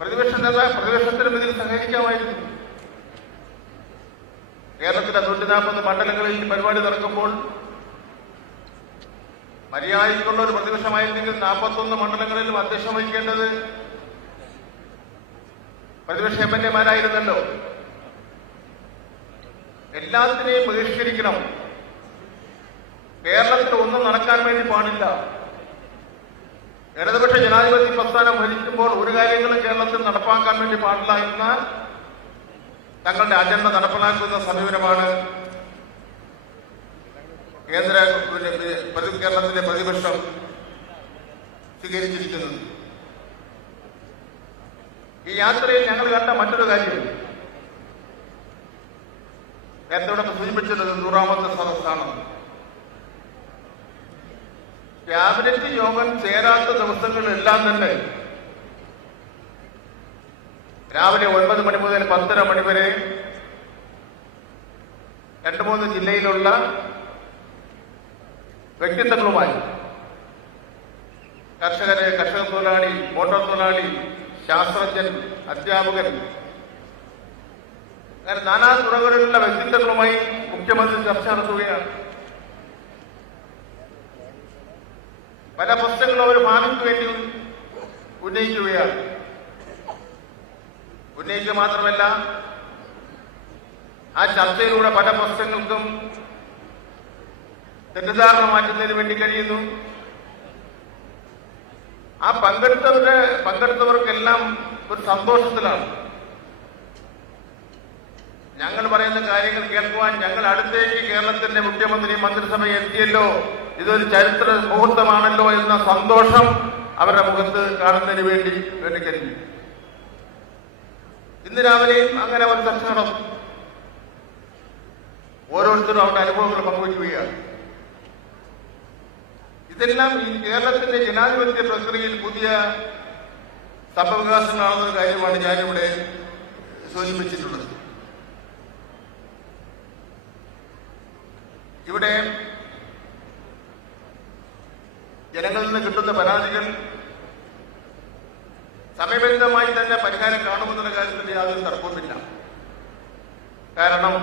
പ്രതിപക്ഷത്തിനും ഇതിൽ സഹകരിക്കാമായിരുന്നു. കേരളത്തിലെ 140 മണ്ഡലങ്ങളിൽ പരിപാടി നടക്കുമ്പോൾ മര്യാദയ്ക്കുള്ള ഒരു പ്രതിപക്ഷമായിരുന്നെങ്കിൽ 41 മണ്ഡലങ്ങളിലും അധ്യക്ഷം വഹിക്കേണ്ടത് പ്രതിപക്ഷ എംഎൽഎമാരായിരുന്നല്ലോ. എല്ലാത്തിനെയും ബഹിഷ്കരിക്കണം. കേരളത്തിൽ ഒന്നും നടക്കാൻ വേണ്ടി പാടില്ല. ഇടതുപക്ഷ ജനാധിപത്യ പ്രസ്ഥാനം ഭരിക്കുമ്പോൾ ഒരു കാര്യങ്ങളും കേരളത്തിൽ നടപ്പാക്കാൻ വേണ്ടി പാടില്ല എന്ന തങ്ങളുടെ അജണ്ട നടപ്പിലാക്കുന്ന സമീപനമാണ് കേരളത്തിലെ പ്രതിപക്ഷം സ്വീകരിച്ചിരിക്കുന്നത്. ഈ യാത്രയിൽ ഞങ്ങൾ കണ്ട മറ്റൊരു കാര്യം നേരത്തെ സൂചിപ്പിച്ചത് 100ാമത്തെ സദസ്സാണ്. ക്യാബിനറ്റ് യോഗം ചേരാത്ത ദിവസങ്ങളിലെല്ലാം തന്നെ രാവിലെ 9 മണി മുതൽ 10:30 മണി വരെ 2-3 ജില്ലയിലുള്ള വ്യക്തിത്വങ്ങളുമായി കർഷക തൊഴിലാളി, മോട്ടോർ തൊഴിലാളി, ശാസ്ത്രജ്ഞൻ, അധ്യാപകൻ, അങ്ങനെ നാനാ തുറകളിലുള്ള വ്യക്തിത്വങ്ങളുമായി മുഖ്യമന്ത്രി ചർച്ച നടത്തുകയാണ്. പല പ്രശ്നങ്ങളും അവർ ഭാവിക്ക് വേണ്ടി ഉന്നയിക്കുകയാണ്. ഉന്നയിക്കുക മാത്രമല്ല, ആ ചർച്ചയിലൂടെ പല പ്രശ്നങ്ങൾക്കും തെറ്റിദ്ധാരണ മാറ്റുന്നതിന് വേണ്ടി കഴിയുന്നു. ആ പങ്കെടുത്തവർക്കെല്ലാം ഒരു സന്തോഷത്തിലാണ്. ഞങ്ങൾ പറയുന്ന കാര്യങ്ങൾ കേൾക്കുവാൻ ഞങ്ങൾ അടുത്തേക്ക് കേരളത്തിന്റെ മുഖ്യമന്ത്രി മന്ത്രിസഭ എത്തിയല്ലോ, ഇതൊരു ചരിത്ര മുഹൂർത്തമാണല്ലോ എന്ന സന്തോഷം അവരുടെ മുഖത്ത് കാണുന്നതിന് വേണ്ടി കഴിഞ്ഞു. ഇന്ന് രാവിലെയും അങ്ങനെ ഒരു ചർച്ച നടന്നു. ഓരോരുത്തരും അവരുടെ അനുഭവങ്ങൾ പങ്കുവയ്ക്കുകയാണ്. ഇതെല്ലാം ഈ കേരളത്തിന്റെ ജനാധിപത്യ പ്രക്രിയയിൽ പുതിയ സംഭവവികാസങ്ങളാണെന്ന കാര്യമാണ് ഞാനിവിടെ സൂചിപ്പിച്ചിട്ടുള്ളത്. ഇവിടെ ജനങ്ങളിൽ നിന്ന് കിട്ടുന്ന പരാതികൾ സമയബന്ധിതമായി തന്നെ പരിഹാരം കാണുമെന്നുള്ള കാര്യത്തിൽ യാതൊരു തർക്കവുമില്ല. കാരണം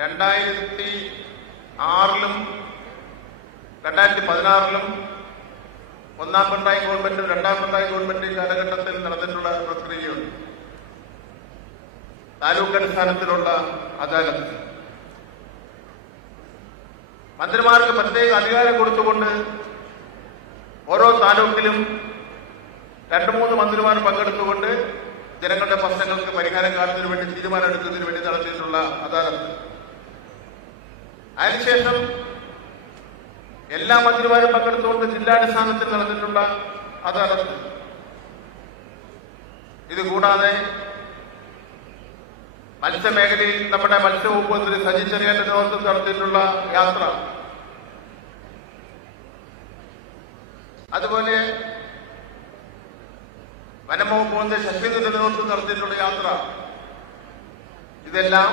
2006-ലും 2016-ലും ഒന്നാം പിണറായി ഗവൺമെന്റും രണ്ടാം പിണറായി ഗവൺമെന്റ് കാലഘട്ടത്തിൽ നടന്നിട്ടുള്ള പ്രക്രിയയുണ്ട്. താലൂക്ക് അടിസ്ഥാനത്തിലുള്ള അദാലത്ത്, മന്ത്രിമാർക്ക് പ്രത്യേക അധികാരം കൊടുത്തുകൊണ്ട് ഓരോ താലൂക്കിലും 2-3 മന്ത്രിമാർ പങ്കെടുത്തുകൊണ്ട് ജനങ്ങളുടെ പ്രശ്നങ്ങൾക്ക് പരിഹാരം കാണുന്നതിന് വേണ്ടി തീരുമാനമെടുക്കുന്നതിന് വേണ്ടി നടത്തിയിട്ടുള്ള അദാലത്ത്. അതിനുശേഷം എല്ലാ മന്ത്രിമാരും പങ്കെടുത്തുകൊണ്ട് ജില്ലാടിസ്ഥാനത്തിൽ നടന്നിട്ടുള്ള അദാലത്ത്. ഇതുകൂടാതെ മത്സ്യമേഖലയിൽ നമ്മുടെ മത്സ്യവകുപ്പ് മന്ത്രി സജി ചെറിയാന്റെ നേതൃത്വം നടത്തിയിട്ടുള്ള യാത്ര, അതുപോലെ വനംവകുപ്പ് മന്ത്രി ശശീന്ദ്രന്റെ നേതൃത്വം നടത്തിയിട്ടുള്ള യാത്ര, ഇതെല്ലാം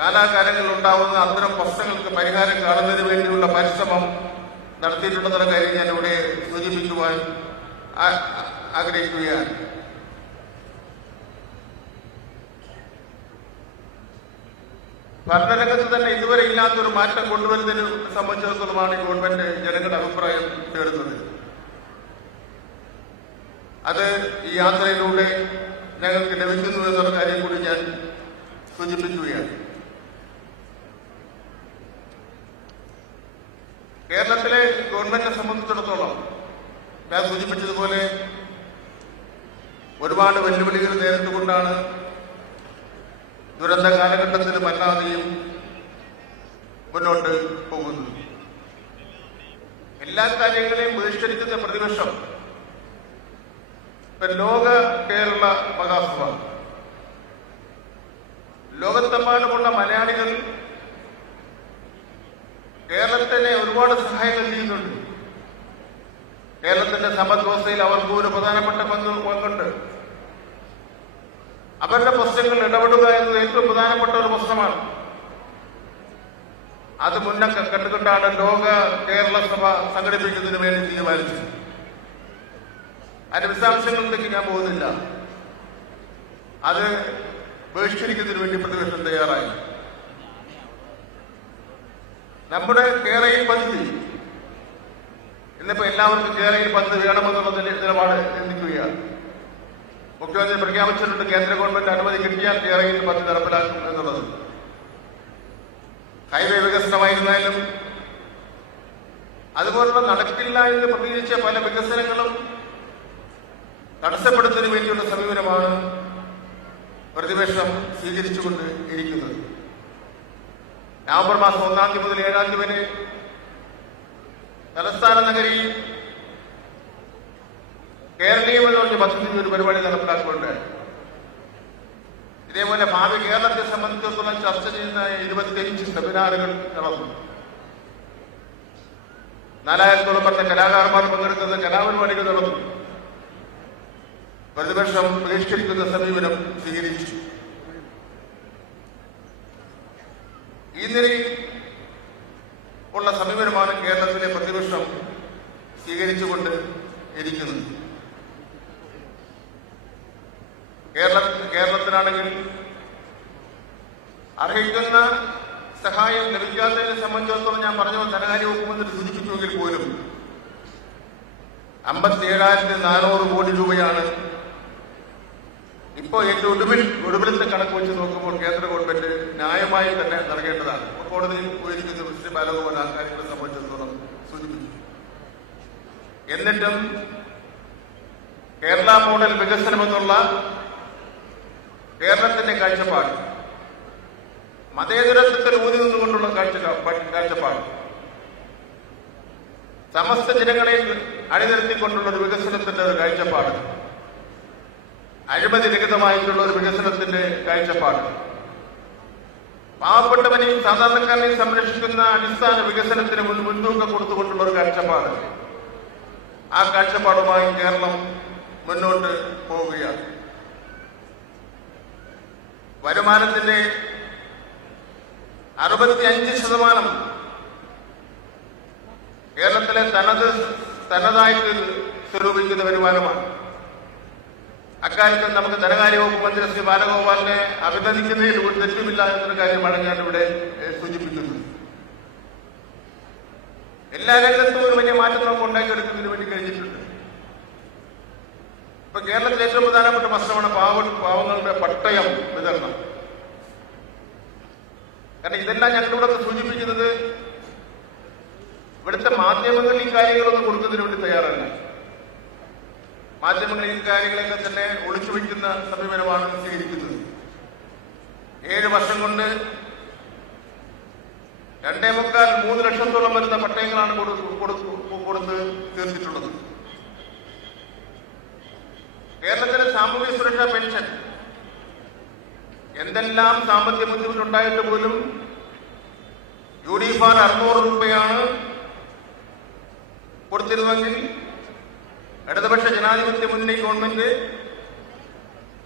കാലാകാലങ്ങളിൽ ഉണ്ടാവുന്ന അത്തരം പ്രശ്നങ്ങൾക്ക് പരിഹാരം കാണുന്നതിന് വേണ്ടിയുള്ള പരിശ്രമം നടത്തിയിട്ടുണ്ടെന്നുള്ള കാര്യം ഞാൻ ഇവിടെ സൂചിപ്പിക്കുവാൻ ആഗ്രഹിക്കുകയാണ്. ഭരണരംഗത്ത് തന്നെ ഇതുവരെ ഇല്ലാത്തൊരു മാറ്റം കൊണ്ടുവരുന്നതിനെ സംബന്ധിച്ചിടത്തോളമാണ് ഈ ഗവൺമെന്റ് ജനങ്ങളുടെ അഭിപ്രായം തേടുന്നത്. അത് ഈ യാത്രയിലൂടെ ഞങ്ങൾക്ക് ലഭിക്കുന്നു എന്നുള്ള കാര്യം കൂടി ഞാൻ സൂചിപ്പിക്കുകയാണ്. കേരളത്തിലെ ഗവൺമെന്റിനെ സംബന്ധിച്ചിടത്തോളം ഞാൻ സൂചിപ്പിച്ചതുപോലെ ഒരുപാട് വെല്ലുവിളികൾ നേരിട്ടുകൊണ്ടാണ് ദുരന്ത കാലഘട്ടത്തിലും അല്ലാതെയും മുന്നോട്ട് പോകുന്നത്. എല്ലാ കാര്യങ്ങളെയും ബഹിഷ്കരിക്കുന്ന പ്രതിപക്ഷം ലോക കേരള മഹാസഭ, ലോകത്തെമ്പാടുമുള്ള മലയാളികൾ കേരളത്തിനെ ഒരുപാട് സഹായങ്ങൾ ചെയ്യുന്നുണ്ട്. കേരളത്തിന്റെ സമ്പദ് വ്യവസ്ഥയിൽ അവർക്ക് ഒരു പ്രധാനപ്പെട്ട പങ്കുണ്ട്. അവരുടെ പ്രശ്നങ്ങൾ ഇടപെടുക എന്നത് ഏറ്റവും പ്രധാനപ്പെട്ട ഒരു പ്രശ്നമാണ്. അത് മുന്നേ കണ്ടുകൊണ്ടാണ് ലോക കേരള സഭ സംഘടിപ്പിക്കുന്നതിന് വേണ്ടി തീരുമാനിച്ചത്. അതിന്റെ വിശദാംശങ്ങളിലേക്ക് ഞാൻ പോകുന്നില്ല. അത് ബഹിഷ്കരിക്കുന്നതിന് വേണ്ടി പ്രതിപക്ഷം തയ്യാറായി. നമ്മുടെ കേരളയിൽ പദ്ധതി ഇന്നിപ്പോ എല്ലാവർക്കും കേരളയിൽ പദ്ധതി വേണമെന്നുള്ള നിലപാട് ചിന്തിക്കുകയാണ്. മുഖ്യമന്ത്രി പ്രഖ്യാപിച്ചിട്ടുണ്ട് കേന്ദ്ര ഗവൺമെന്റ് അനുമതി കിട്ടിയാൽ കേരളയിൽ പദ്ധതി നടപ്പിലാക്കും എന്നുള്ളത്. ഹൈവേ വികസനമായിരുന്നാലും അതുപോലുള്ള നടക്കില്ല എന്ന് പ്രതീക്ഷിച്ച പല വികസനങ്ങളും തടസ്സപ്പെടുത്തുന്നതിന് വേണ്ടിയുള്ള സമീപനമാണ് പ്രതിപക്ഷം സ്വീകരിച്ചുകൊണ്ട് ഇരിക്കുന്നത്. നവംബർ മാസം 1 മുതൽ 7 വരെ തലസ്ഥാന നഗരിയിൽ കേരളീയം എന്ന് പറഞ്ഞ പദ്ധതി ഒരു പരിപാടി നടപ്പിലാക്കുന്നുണ്ട്. ഇതേപോലെ ഭാവി കേരളത്തെ സംബന്ധിച്ചിടത്തോളം ചർച്ച ചെയ്യുന്ന 25 സെമിനാറുകൾ നടന്നു. 4000-ഓളം പറഞ്ഞ കലാകാരന്മാർ പങ്കെടുക്കുന്ന കലാപരിപാടികൾ നടന്നു. പ്രതിപക്ഷം ബഹിഷ്കരിക്കുന്ന സമീപനം സ്വീകരിച്ചു. ഈ നിലയിൽ ഉള്ള സമീപനമാണ് കേരളത്തിലെ പ്രതിപക്ഷം സ്വീകരിച്ചുകൊണ്ട് ഇരിക്കുന്നത്. കേരളത്തിലാണെങ്കിൽ അർഹിക്കുന്ന സഹായം ലഭിക്കാത്തതിനെ സംബന്ധിച്ചിടത്തോളം ഞാൻ പറഞ്ഞ ധനകാര്യ വകുപ്പ് മന്ത്രി സൂചിപ്പിച്ചുവെങ്കിൽ പോലും 57,400 കോടി രൂപയാണ് ഇപ്പോൾ ഏറ്റവും ഒടുവിലത്തെ കണക്ക് വെച്ച് നോക്കുമ്പോൾ കേന്ദ്ര ഗവൺമെന്റ് ന്യായമായി തന്നെ നൽകേണ്ടതാണ്. കോടതിയിൽ പോയിരിക്കുന്ന ശ്രീ ബാലഗോപാൽ ആ കാര്യങ്ങളെ സംബന്ധിച്ചിടത്തോളം സൂചിപ്പിച്ചു. എന്നിട്ടും കേരള മോഡൽ വികസനമെന്നുള്ള കേരളത്തിന്റെ കാഴ്ചപ്പാട്, മതേതരത്വത്തിൽ ഊന്നി നിന്നുകൊണ്ടുള്ള കാഴ്ചപ്പാട്, സമസ്ത ജനങ്ങളെ അണിനിരത്തിക്കൊണ്ടുള്ള ഒരു വികസനത്തിന്റെ ഒരു കാഴ്ചപ്പാട്, അഴിമതി രഹിതമായിട്ടുള്ള ഒരു വികസനത്തിന്റെ കാഴ്ചപ്പാട്, പാവപ്പെട്ടവനെയും സാധാരണക്കാരനെയും സംരക്ഷിക്കുന്ന അടിസ്ഥാന വികസനത്തിന് മുൻതൂക്കം കൊടുത്തുകൊണ്ടുള്ള ഒരു കാഴ്ചപ്പാട്, ആ കാഴ്ചപ്പാടുമായി കേരളം മുന്നോട്ട് പോവുകയാണ്. വരുമാനത്തിന്റെ 65% കേരളത്തിലെ തനതായിട്ട് സ്വരൂപിക്കുന്ന വരുമാനമാണ്. അക്കാര്യത്തിൽ നമുക്ക് ധനകാര്യ വകുപ്പ് മന്ത്രി ശ്രീ ബാലഗോപാലിനെ അഭിനന്ദിക്കുന്നതിൽ ഒരു തെറ്റുമില്ല എന്നൊരു കാര്യമാണ് ഞാൻ ഇവിടെ സൂചിപ്പിക്കുന്നത്. എല്ലാ രംഗത്തും ഒരു വലിയ മാറ്റം നമുക്ക് ഉണ്ടാക്കിയെടുക്കുന്നതിന് വേണ്ടി കഴിഞ്ഞിട്ടുണ്ട്. ഇപ്പൊ കേരളത്തിലെ ഏറ്റവും പ്രധാനപ്പെട്ട പ്രശ്നമാണ് പാവങ്ങളുടെ പട്ടയം വിതരണം. കാരണം ഇതെല്ലാം ഞങ്ങളിവിടെ സൂചിപ്പിക്കുന്നത് ഇവിടുത്തെ മാധ്യമങ്ങൾ ഈ കാര്യങ്ങളൊന്നും കൊടുക്കുന്നതിന് വേണ്ടി തയ്യാറല്ല. മാധ്യമങ്ങൾ ഈ കാര്യങ്ങളൊക്കെ തന്നെ ഒളിച്ചു വയ്ക്കുന്ന സമീപനമാണ് സ്വീകരിക്കുന്നത്. 7 വർഷം കൊണ്ട് 2.25-3 ലക്ഷത്തോളം വരുന്ന പട്ടയങ്ങളാണ് കൊടുത്ത് തീർത്തിട്ടുള്ളത്. കേരളത്തിലെ സാമൂഹ്യ സുരക്ഷാ പെൻഷൻ എന്തെല്ലാം സാമ്പത്തിക ബുദ്ധിമുട്ടുണ്ടായിട്ട് പോലും UDFR 600 രൂപയാണ് കൊടുത്തിരുന്നെങ്കിൽ ഇടതുപക്ഷ ജനാധിപത്യ മുന്നണി ഗവൺമെന്റ്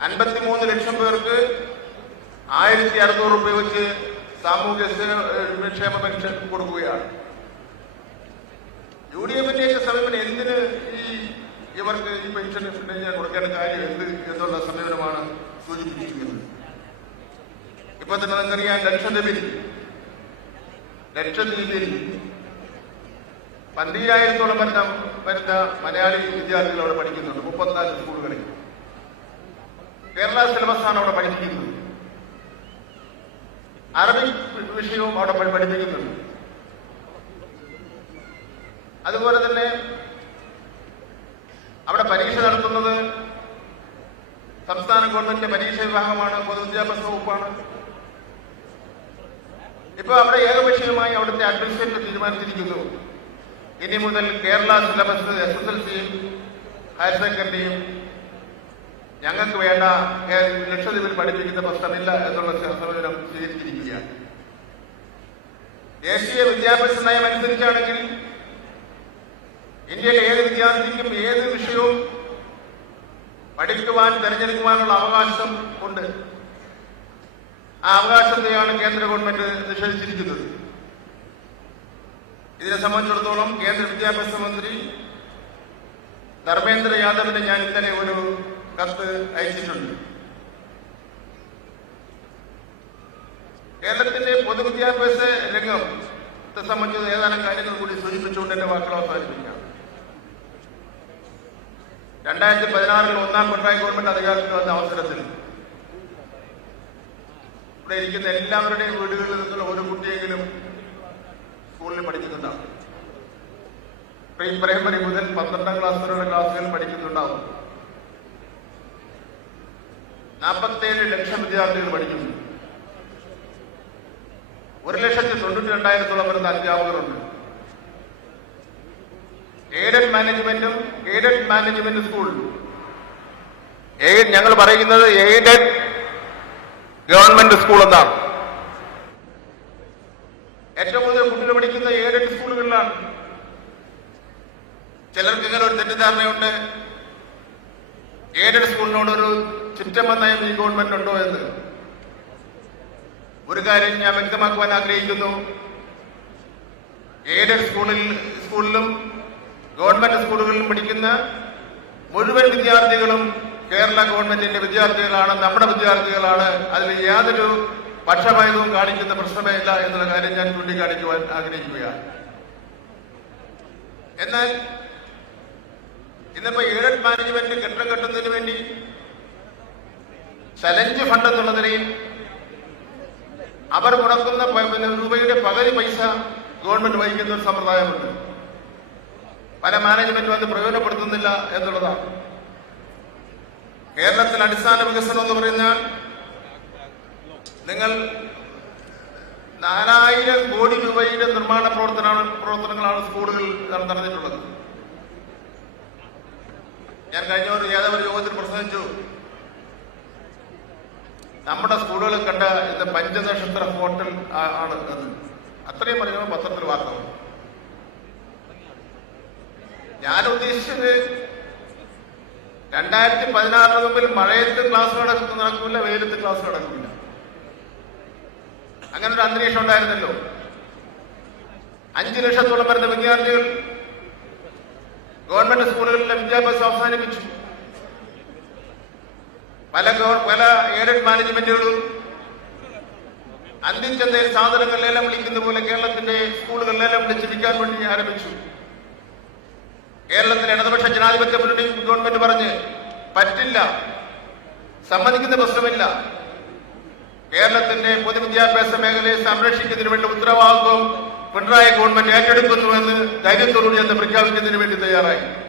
53 ലക്ഷം പേർക്ക് 1,600 രൂപ വെച്ച് സാമൂഹ്യ ക്ഷേമ പെൻഷൻ കൊടുക്കുകയാണ്. UDFന്റെ സമീപനം എന്തിന് ഇവർക്ക് ഈ പെൻഷൻ കൊടുക്കേണ്ട കാര്യം എന്ത് എന്നുള്ള സമീപനമാണ് സൂചിപ്പിച്ചിരിക്കുന്നത്. ഇപ്പൊ തന്നെ നമുക്കറിയാം, ലക്ഷദ്വീപിൽ 12,000-ഓളം വരുന്ന മലയാളി വിദ്യാർത്ഥികൾ അവിടെ പഠിക്കുന്നുണ്ട്. 34 സ്കൂളുകളിൽ കേരള സിലബസാണ് അവിടെ പഠിപ്പിക്കുന്നത്. അറബിക് വിഷയവും അവിടെ പഠിപ്പിക്കുന്നുണ്ട്. അതുപോലെ തന്നെ അവിടെ പരീക്ഷ നടത്തുന്നത് സംസ്ഥാന ഗവൺമെന്റിന്റെ പരീക്ഷ വിഭാഗമാണ്, പൊതുവിദ്യാഭ്യാസ വകുപ്പാണ്. ഇപ്പൊ അവിടെ ഏകപക്ഷീയമായി അവിടുത്തെ അഡ്മിനിസ്ട്രേറ്റർ തീരുമാനിച്ചിരിക്കുന്നു, ഇനി മുതൽ കേരള സിലബസ് SSLCയും ഹയർ സെക്കൻഡറിയും ഞങ്ങൾക്ക് വേണ്ട, ലക്ഷദ്വീപിൽ പഠിപ്പിക്കുന്ന പ്രശ്നമില്ല എന്നുള്ള സമീപനം സ്വീകരിച്ചിരിക്കുകയാണ്. ദേശീയ വിദ്യാഭ്യാസ നയം അനുസരിച്ചാണെങ്കിൽ ഇന്ത്യയിലെ ഏത് വിദ്യാർത്ഥിക്കും ഏത് വിഷയവും പഠിക്കുവാൻ തിരഞ്ഞെടുക്കുവാനുള്ള അവകാശം ഉണ്ട്. ആ അവകാശത്തെയാണ് കേന്ദ്ര ഗവൺമെന്റ് നിഷേധിച്ചിരിക്കുന്നത്. ഇതിനെ സംബന്ധിച്ചിടത്തോളം കേന്ദ്ര വിദ്യാഭ്യാസ മന്ത്രി ധർമ്മേന്ദ്ര യാദവിന് ഞാൻ ഇന്നലെ ഒരു കത്ത് അയച്ചിട്ടുണ്ട്. കേരളത്തിന്റെ പൊതുവിദ്യാഭ്യാസ രംഗത്തെ സംബന്ധിച്ച് ഏതാനും കാര്യങ്ങൾ കൂടി സൂചിപ്പിച്ചുകൊണ്ട് എന്റെ വാക്കുകൾ അവസാനിപ്പിക്കാം. 2016 ഒന്നാം പിണറായി ഗവൺമെന്റ് അധികാരത്തിൽ വന്ന അവസരത്തിൽ ഇവിടെ ഇരിക്കുന്ന എല്ലാവരുടെയും വീടുകളിൽ നിന്നുള്ള ഒരു കുട്ടിയെങ്കിലും സ്കൂളിൽ പഠിക്കുന്നുണ്ടാവും. പ്രീ പ്രൈമറി മുതൽ 12ാം ക്ലാസ് വരെയുള്ള ക്ലാസ്സുകൾ പഠിക്കുന്നുണ്ടാവും. 47 ലക്ഷം വിദ്യാർത്ഥികൾ പഠിക്കുന്നു. 1,92,200 വരുന്ന അധ്യാപകരുണ്ട്. എയ്ഡഡ് മാനേജ്മെന്റ് സ്കൂൾ, ഞങ്ങൾ പറയുന്നത് എയ്ഡഡ് ഗവൺമെന്റ് സ്കൂൾ എന്നാണ്. ഏറ്റവും കൂടുതൽ കുട്ടികൾ പഠിക്കുന്ന എയ്ഡഡ് സ്കൂളുകളിലാണ്. ചിലർക്ക് ഇങ്ങനെ ഒരു തെറ്റിദ്ധാരണയുണ്ട്, എയ്ഡഡ് സ്കൂളിനോടൊരു ചുറ്റമ്മ നയം ഈ ഗവൺമെന്റ് ഉണ്ടോ എന്ന്. ഒരു കാര്യം ഞാൻ വ്യക്തമാക്കുവാൻ ആഗ്രഹിക്കുന്നു. എയ്ഡഡ് സ്കൂളിലും ഗവൺമെന്റ് സ്കൂളുകളിലും പഠിക്കുന്ന മുഴുവൻ വിദ്യാർത്ഥികളും കേരള ഗവൺമെന്റിന്റെ വിദ്യാർത്ഥികളാണ്, നമ്മുടെ വിദ്യാർത്ഥികളാണ്. അതിൽ യാതൊരു പക്ഷപാതവും കാണിക്കുന്ന പ്രശ്നമേ ഇല്ല എന്നുള്ള കാര്യം ഞാൻ ചൂണ്ടിക്കാണിക്കുവാൻ ആഗ്രഹിക്കുകയാണ്. എന്നാൽ ഇന്നിപ്പോ എയ്ഡഡ് മാനേജ്മെന്റ് കെട്ടിടം കെട്ടുന്നതിന് വേണ്ടി ചലഞ്ച് ഫണ്ട് എന്നുള്ള നിലയിൽ അവർ മുടക്കുന്ന രൂപയുടെ പകുതി പൈസ ഗവൺമെന്റ് വഹിക്കുന്ന ഒരു സമ്പ്രദായമുണ്ട്. പല മാനേജ്മെന്റും അത് പ്രയോജനപ്പെടുത്തുന്നില്ല എന്നുള്ളതാണ്. കേരളത്തിൽ അടിസ്ഥാന വികസനം എന്ന് പറഞ്ഞാൽ നിങ്ങൾ 4000 കോടി രൂപയുടെ നിർമ്മാണ പ്രവർത്തനങ്ങളാണ് സ്കൂളുകളിൽ നടന്നിട്ടുള്ളത്. ഞാൻ കഴിഞ്ഞ ഒരു ഏതൊരു യോഗത്തിൽ പ്രസംഗിച്ചു. നമ്മുടെ സ്കൂളുകളിൽ കണ്ട ഇത് പഞ്ചനക്ഷത്ര ഹോട്ടൽ ആണ് അത്. അത്രയും പറയുമ്പോൾ പത്രത്തിൽ വാർത്ത വന്നു. ഞാൻ ഉദ്ദേശിച്ചത് 2016 മുമ്പിൽ മഴയത്ത് ക്ലാസ് നടക്കില്ല, വെയിലത്ത് ക്ലാസ് നടക്കില്ല, അങ്ങനെ ഒരു അന്തരീക്ഷം ഉണ്ടായിരുന്നല്ലോ. 5 ലക്ഷത്തോളം വരുന്ന വിദ്യാർത്ഥികൾ ഗവൺമെന്റ് സ്കൂളുകളിലെ വിദ്യാഭ്യാസം അവസാനിപ്പിച്ചു. പല എയ്ഡഡ് മാനേജ്മെന്റുകളും അന്തിച്ചന്തയിൽ സാധനങ്ങൾ ലേലം വിളിക്കുന്ന പോലെ കേരളത്തിന്റെ സ്കൂളുകൾ ലേലം വിളിച്ച് വിൽക്കാൻ വേണ്ടി ആരംഭിച്ചു. കേരളത്തിലെ ഇടതുപക്ഷ ജനാധിപത്യ മുന്നണി ഗവൺമെന്റ് പറഞ്ഞ് പറ്റില്ല, സമ്മതിക്കുന്ന പ്രശ്നമില്ല. കേരളത്തിന്റെ പൊതുവിദ്യാഭ്യാസ മേഖലയെ സംരക്ഷിക്കുന്നതിന് വേണ്ടി ഉത്തരവാദിത്വം പിണറായി ഗവൺമെന്റ് ഏറ്റെടുക്കുന്നുവെന്ന് ധൈര്യത്തോടുകൂടി എന്ന് പ്രഖ്യാപിക്കുന്നതിന് വേണ്ടി തയ്യാറായി.